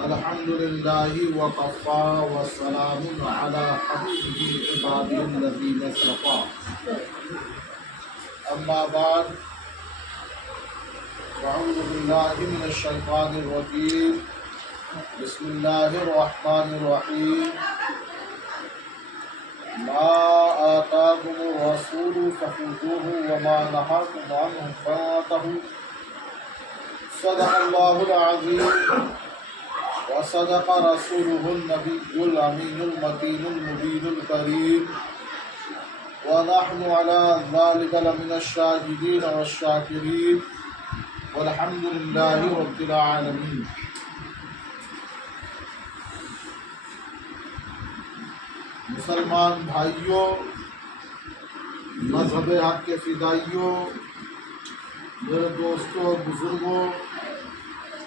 الحمدللہ وقفا والسلام علی حبیبہ عبادہ الذین اصطفیٰ اما بعد اعوذ باللہ من الشیطان الرجیم بسم اللہ الرحمن الرحیم ما آتاکم الرسول فخذوه وما نهاکم عنہ فانتہوا صدق اللہ العظیم وصدق رسوله النبي الأمين المتين المبين الكريم ونحن على ذلك لمن الشاهدين والشاكرين والحمد لله رب العالمين. مسلمان بھائیوں، مذہب حق کے فدائیوں، میرے دوستوں، بزرگوں،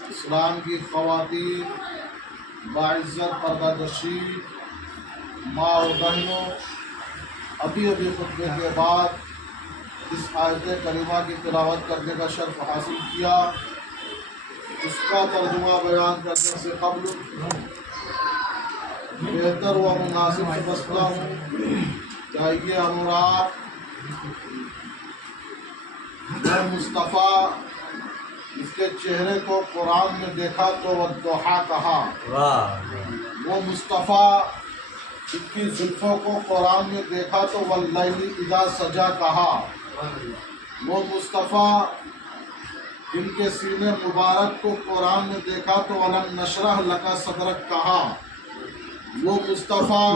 اسلام کی خواتین، باعزت پردہ نشین ماں اور بہنوں، ابھی خطبے کے بعد اس آیت کریمہ کی تلاوت کرنے کا شرف حاصل کیا. اس کا ترجمہ بیان کرنے سے قبل بہتر و مناسب سمجھتا ہوں چاہیے ہم اور آپ مصطفیٰ اس کے چہرے کو قرآن میں دیکھا تو والضحیٰ کہا. وہ مصطفیٰ اس کی زلفوں کو قرآن میں دیکھا تو واللیل اذا سجا کہا. وہ مصطفیٰ جن کے سینے مبارک کو قرآن میں دیکھا تو الم نشرح لک صدرک کہا. وہ مصطفیٰ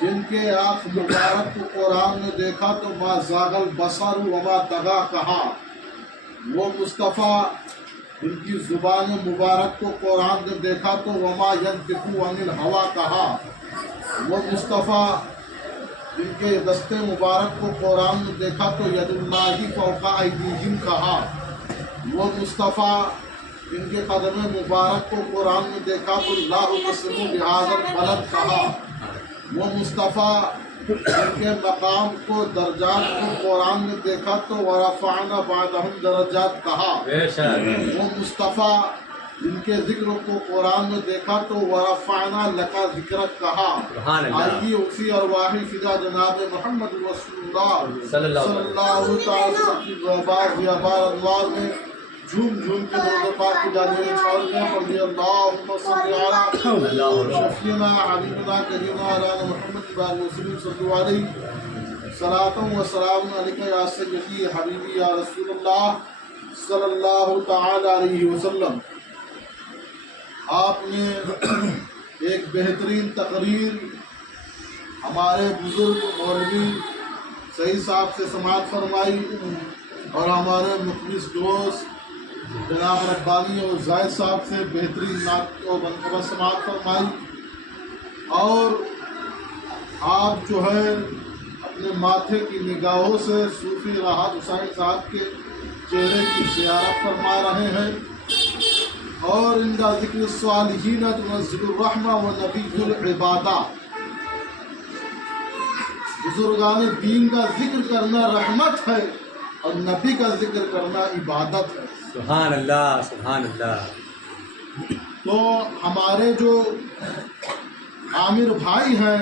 جن کے آنکھ مبارک کو قرآن میں دیکھا تو ما زاغ البصر وما طغی کہا. وہ مصطفیٰ جن کی زبان مبارک کو قرآن نے دیکھا تو وما ینطق عن الہویٰ کہا. وہ مصطفیٰ جن کے دست مبارک کو قرآن نے دیکھا تو ید اللہ فوق ایدیہم کہا. وہ مصطفیٰ جن کے قدم مبارک کو قرآن میں دیکھا تو لا اقسم بہذا البلد کہا. وہ مصطفیٰ جن کے مقام کو درجات کو قرآن میں دیکھا تو ورفعنا بعضهم درجات کہا. وہ مصطفیٰ جن کے ذکر کو قرآن میں دیکھا تو ورفعنا لک ذکرک کہا. آئیے اسی ارواح فدا جناب محمد رسول اللہ صلی اللہ تعالی انوار میں جھوم جھوم کے درود پاک کی جانب چھوڑنے پڑھی. اللہم صلی علی شفیعنا حبیبنا کریمنا علی محمد و مسلم صلی اللہ علیہ صلاۃ و سلام علیکہ یا سیدی حبیبی یا رسول اللہ صلی اللہ تعالی علیہ وسلم. آپ نے ایک بہترین تقریر ہمارے بزرگ مولوی سعید صاحب سے سماعت فرمائی اور ہمارے مخلص دوست جناب ربانی اور زاہد صاحب سے بہترین نعت و منقبت سماعت فرمائی. اور آپ جو ہے اپنے ماتھے کی نگاہوں سے صوفی راحت حسین صاحب کے چہرے کی زیارت فرما رہے ہیں. اور ان کا ذکر الصالحین تنزل الرحمہ و نبی العبادہ، بزرگان دین کا ذکر کرنا رحمت ہے اور نبی کا ذکر کرنا عبادت ہے. سبحان اللہ سبحان اللہ. تو ہمارے جو عامر بھائی ہیں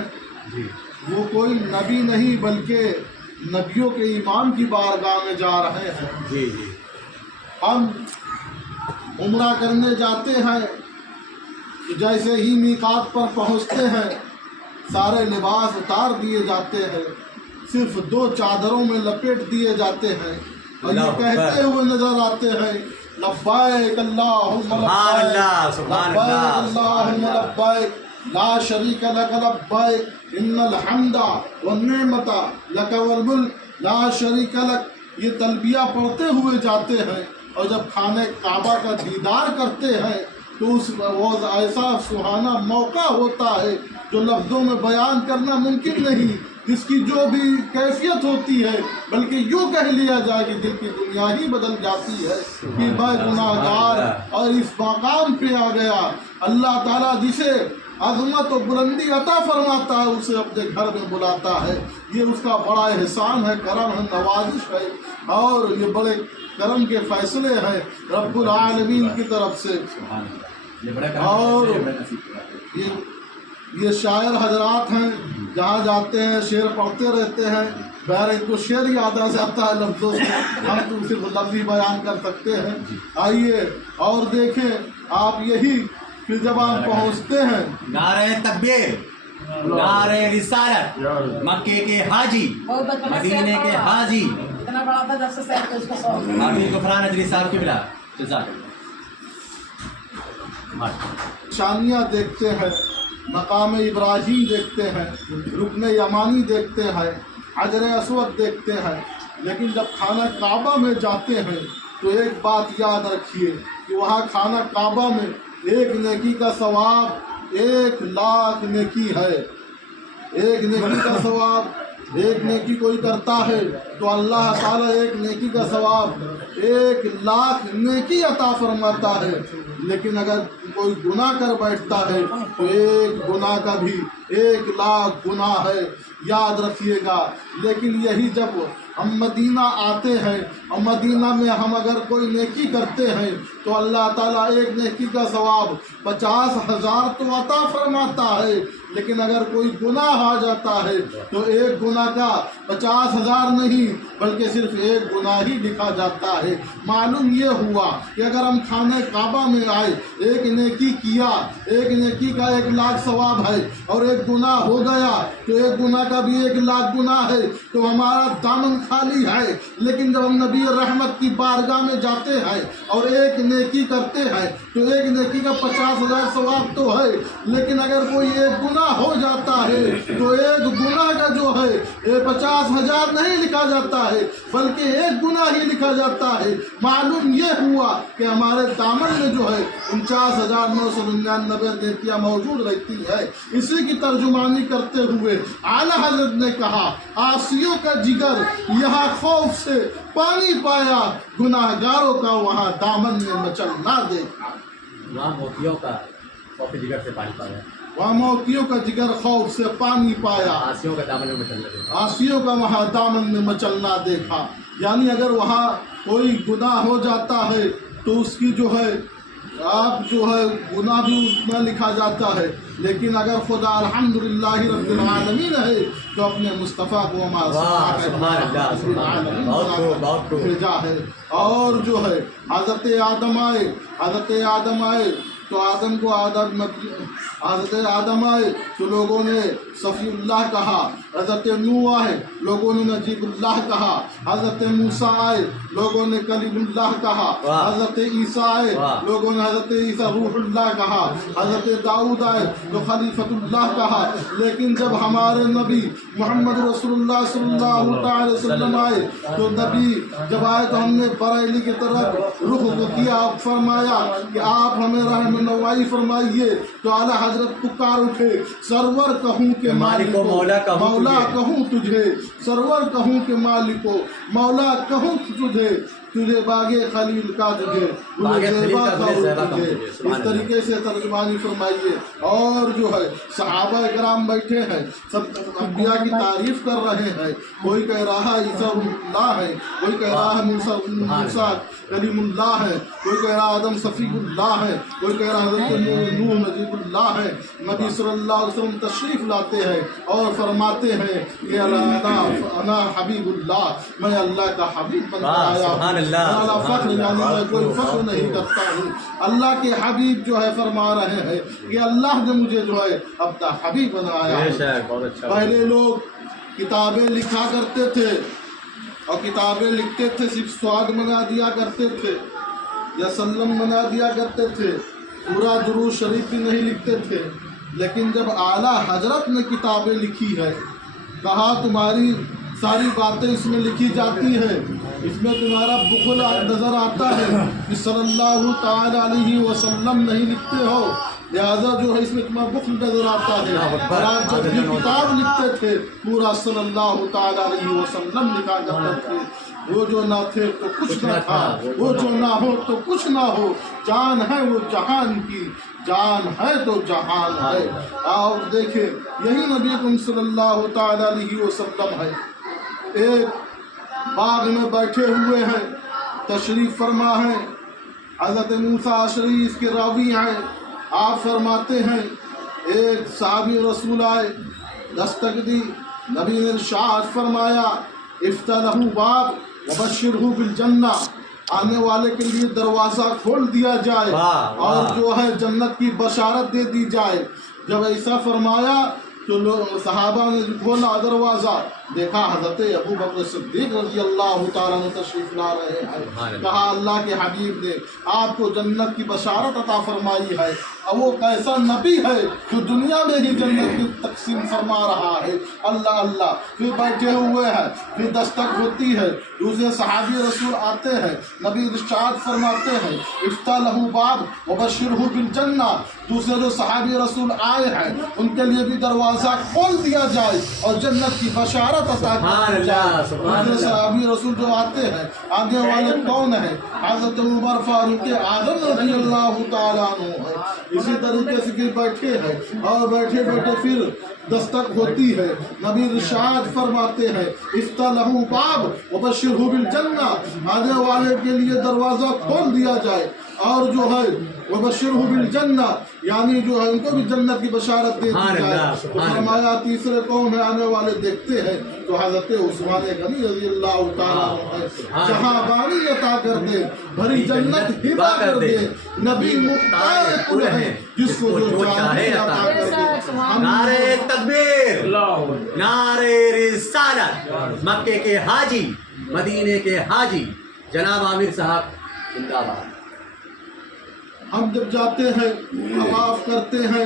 وہ کوئی نبی نہیں بلکہ نبیوں کے امام کی بارگاہ میں جا رہے ہیں. جی ہم عمرہ کرنے جاتے ہیں تو جیسے ہی میقات پر پہنچتے ہیں سارے لباس اتار دیے جاتے ہیں، صرف 2 چادروں میں لپیٹ دیے جاتے ہیں اور یہ کہتے ہوئے نظر آتے ہیں لبیک اللہم لبیک اللہم لبیک لا شریک لک لبیک ان الحمد والنعمت لک والملک لا شریک لک. یہ تلبیہ پڑھتے ہوئے جاتے ہیں اور جب خانہ کعبہ کا دیدار کرتے ہیں تو اس وہ ایسا سہانا موقع ہوتا ہے جو لفظوں میں بیان کرنا ممکن نہیں، جس کی جو بھی کیفیت ہوتی ہے بلکہ یوں کہہ لیا جائے کہ دل کی دنیا ہی بدل جاتی ہے کہ میں گناہ گار اور اس مقام پہ آ گیا. اللہ تعالیٰ جسے عظمت و بلندی عطا فرماتا ہے، اسے اپنے گھر میں بلاتا ہے. یہ اس کا بڑا احسان ہے، کرم ہے، نوازش ہے، اور یہ بڑے کرم کے فیصلے ہیں رب العالمین کی طرف سے. اور یہ شاعر حضرات ہیں، جہاں جاتے ہیں شعر پڑھتے رہتے ہیں. بہر ان کو شعر یاد آ جاتا ہے لفظوں سے، ہم تو صرف لفظی بیان کر سکتے ہیں. آئیے اور دیکھیں آپ یہی کہ جب آپ پہنچتے ہیں نعرہ تکبیر، نعرہ رسالت، مکے کے حاجی، مدینے کے حاجی، اتنا بڑا تھا جب سے سیٹ اس کو سو حافظ غفران ندوی صاحب کی بلا. جزاک اللہ. نشانیاں دیکھتے ہیں، مقام ابراہیم دیکھتے ہیں، رکن یمانی دیکھتے ہیں، حجر اسود دیکھتے ہیں. لیکن جب خانہ کعبہ میں جاتے ہیں تو ایک بات یاد رکھیے کہ وہاں خانہ کعبہ میں ایک نیکی کا ثواب 1,00,000 نیکی ہے. ایک نیکی کا ثواب، ایک نیکی کوئی کرتا ہے تو اللہ تعالیٰ ایک نیکی کا ثواب 1,00,000 نیکی عطا فرماتا ہے. لیکن اگر کوئی گناہ کر بیٹھتا ہے تو ایک گناہ کا بھی 1,00,000 گناہ ہے. یاد رکھیے گا. لیکن یہی جب ہم مدینہ آتے ہیں اور مدینہ میں ہم اگر کوئی نیکی کرتے ہیں تو اللہ تعالیٰ ایک نیکی کا ثواب 50,000 تو عطا فرماتا ہے. لیکن اگر کوئی گناہ آ جاتا ہے تو ایک گناہ کا 50,000 نہیں بلکہ صرف ایک گناہ ہی لکھا جاتا ہے. معلوم یہ ہوا کہ اگر ہم خانہ کعبہ میں آئے، ایک نیکی کیا، ایک نیکی کا 1,00,000 ثواب ہے، اور ایک گناہ ہو گیا تو ایک گناہ کا بھی 1,00,000 گناہ ہے، تو ہمارا دامن خالی ہے. لیکن جب ہم نبی رحمت کی بارگاہ میں جاتے ہیں اور ایک نیکی کرتے ہیں تو ایک نیکی کا 50,000 ثواب تو ہے. لیکن اگر کوئی ایک گناہ ہو جاتا ہے تو ایک گناہ کا جو ہے 50,000 نہیں لکھا جاتا ہے بلکہ ایک گناہ ہی لکھا جاتا ہے. معلوم یہ ہوا کہ ہمارے دامن میں جو ہے 49,999 نیکیاں موجود رہتی ہے. اسی کی ترجمانی کرتے ہوئے اعلیٰ حضرت نے کہا، عاصیوں کا جگر یہاں خوف سے پانی پایا، گناہ گاروں کا وہاں دامن میں مچل نہ دیکھا. وہاں موتیوں کا خوف جگر سے پانی پایا، وہاں موتیوں کا جگر خوف سے پانی پایا، آسیوں کا دامن میں مچلنا دیکھا. آسیوں کا وہاں دامن میں مچلنا دیکھا. یعنی اگر وہاں کوئی گناہ ہو جاتا ہے تو اس کی جو ہے آپ جو ہے گناہ بھی اس میں لکھا جاتا ہے. لیکن اگر خدا الحمدللہ رب العالمین ہے تو اپنے مصطفیٰ کو بھیجا ہے. اور جو ہے حضرت آدم آئے تو آدم کو حضرت آدم آئے تو لوگوں نے صفی اللہ کہا. حضرت نوح آئے، لوگوں نے نجیب اللہ کہا. حضرت موسیٰ آئے، لوگوں نے کلیم اللہ کہا. حضرت عیسیٰ آئے، لوگوں نے حضرت عیسیٰ روح اللہ کہا. حضرت داؤد آئے تو خلیفۃ اللہ کہا. لیکن جب ہمارے نبی محمد رسول اللہ صلی اللہ تعالی وسلم آئے تو نبی جب آئے تو ہم نے بریلی کی طرف رخ کیا، فرمایا کہ آپ ہمیں رحم نوائی فرمائیے. تو اعلیٰ حضرت پکار اٹھے، سرور کہوں کہ مالکو، مولا کہوں تجھے، سرور کہوں کہ مالکو، مولا کہوں تجھے، تجھے باغ خلیل کا تجھے، تجھے. اس طریقے سے ترجمانی فرمائیے. اور جو ہے صحابہ کرام بیٹھے ہیں، سب انبیاء کی تعریف کر رہے ہیں. کوئی کہہ رہا ہے عیسیٰ اللہ ہے، کوئی کہہ رہا ہے موسیٰ کلیم اللہ ہے، کوئی کہہ رہا آدم صفی اللہ ہے، کوئی کہہ رہا حضرت نوح نجیب اللہ ہے. نبی صلی اللہ علیہ وسلم تشریف لاتے ہیں اور فرماتے ہیں کہ انا حبیب اللہ، میں اللہ کا حبیب بن آیا ہوں. فخر یعنی میں کوئی فخر نہیں کرتا ہوں. اللہ کے حبیب جو ہے فرما رہے ہیں کہ اللہ نے مجھے جو ہے اپنا حبیب بنایا ہے. پہلے لوگ کتابیں لکھا کرتے تھے اور کتابیں لکھتے تھے صرف سواد بنا دیا کرتے تھے یا سلم بنا دیا کرتے تھے، پورا درود شریف بھی نہیں لکھتے تھے. لیکن جب اعلیٰ حضرت نے کتابیں لکھی ہے، کہا تمہاری ساری باتیں اس میں لکھی جاتی ہیں، اس میں تمہارا بخل نظر آتا ہے کہ صلی اللہ تعالی علیہ وسلم نہیں لکھتے ہو، لہٰذا جو ہے اس میں تمہارا بخل نظر آتا ہے. اور آج جب بھی کتاب لکھتے تھے پورا صلی اللہ تعالی علیہ وسلم لکھا کرتے تھے. وہ جو نہ تھے تو کچھ نہ تھا، وہ جو نہ ہو تو کچھ نہ ہو، جان ہے وہ جہان کی، جان ہے تو جہان ہے. اور دیکھیں یہی نبی اکرم صلی اللہ تعالی علیہ وسلم ہے. ایک باغ میں بیٹھے ہوئے ہیں, تشریف فرما ہے, حضرت موسیٰ اشعری اس کے راوی ہیں. آپ فرماتے ہیں ایک صحابی رسول آئے, دستک دی, نبی نے ارشاد فرمایا افتح لہ باب وبشرہ بالجنہ, آنے والے کے لیے دروازہ کھول دیا جائے اور جو ہے جنت کی بشارت دے دی جائے. جب ایسا فرمایا تو صحابہ نے کھولا دروازہ, دیکھا حضرت ابو بکر صدیق رضی اللہ تعالیٰ نے تشریف لا رہے ہیں. کہا اللہ کے حبیب نے آپ کو جنت کی بشارت عطا فرمائی ہے, اور وہ کیسا نبی ہے جو دنیا میں ہی جنت کی تقسیم فرما رہا ہے. اللہ اللہ. پھر بیٹھے ہوئے ہیں, پھر دستک ہوتی ہے, دوسرے صحابی رسول آتے ہیں, نبی ارشاد فرماتے ہیں افتح لہ باب وبشرہ بالجنہ. دوسرے جو صحابی رسول آئے ہیں ان کے لیے بھی دروازہ کھول دیا جائے اور جنت کی بشارت عطا کی جائے. دوسرے صحابی رسول جو آتے ہیں, آگے والے کون ہیں؟ حضرت عمر فاروق اعظم رضی اللہ تعالیٰ عنہ ہے. اسی طریقے سے پھر بیٹھے ہیں اور بیٹھے بیٹھے پھر دستک ہوتی ہے, نبی ارشاد فرماتے ہیں افتح لہ باب وبشرہ بالجنہ, آنے والے کے لیے دروازہ کھول دیا جائے اور جو ہے وبشرہ بالجنہ یعنی جو ہے ان کو بھی جنت کی بشارت دے دی جائے. تو فرمایا تیسرے کون ہے آنے والے, دیکھتے ہیں تو حضرت عثمان غنی رضی اللہ تعالیٰ عنہ, جہاں بانی عطا کر دے, بھری جنت ہبا کر دے, نبی مختار کل ہے جس کو جو چاہے عطا کر دے. نعرہ تکبیر, نعرہ رسالت. مکے کے حاجی, مدینے کے حاجی جناب عامر صاحب زندہ باد. ہم جب جاتے ہیں طواف کرتے ہیں,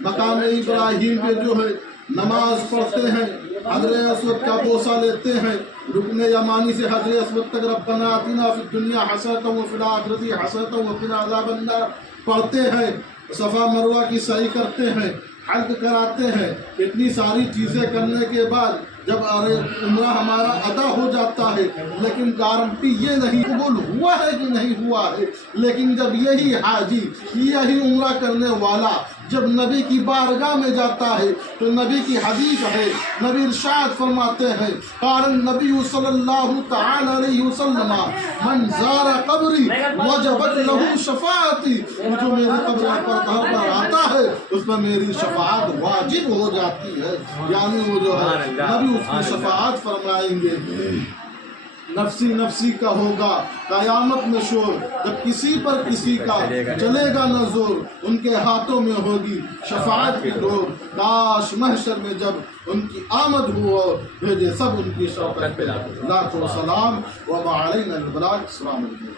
مقام ابراہیم پہ جو ہے نماز پڑھتے ہیں, حجر اسود کا بوسہ لیتے ہیں, رکن یمانی سے حجر اسود تک ربنا آتنا فی الدنیا حسنۃ وفی الآخرۃ حسنۃ وقنا عذاب النار پڑھتے ہیں, صفا مروہ کی سعی کرتے ہیں, حج کراتے ہیں. اتنی ساری چیزیں کرنے کے بعد جب عمرہ ہمارا ادا ہو جاتا ہے, لیکن گارنٹی یہ نہیں قبول ہوا ہے کہ نہیں ہوا ہے. لیکن جب یہی حاجی, یہی عمرہ کرنے والا جب نبی کی بارگاہ میں جاتا ہے تو نبی کی حدیث ہے, نبی ارشاد فرماتے ہیں قال النبی صلی اللہ تعالی علیہ وسلم من زار قبری وجبت لہ شفاعتی, جو میری قبر پر آتا ہے اس پر میری شفاعت واجب ہو جاتی ہے. یعنی وہ جو ہے نبی اس کی شفاعت فرمائیں گے. نفسی نفسی کا ہوگا قیامت میں شور, جب کسی پر کسی کا چلے گا نہ زور, ان کے ہاتھوں میں ہوگی شفاعت کی ڈور. کاش محشر میں جب ان کی آمد ہو بھیجے سب ان کی شوقت پہ. لاکھوں سلام و علینا البلاغ. السلام علیکم.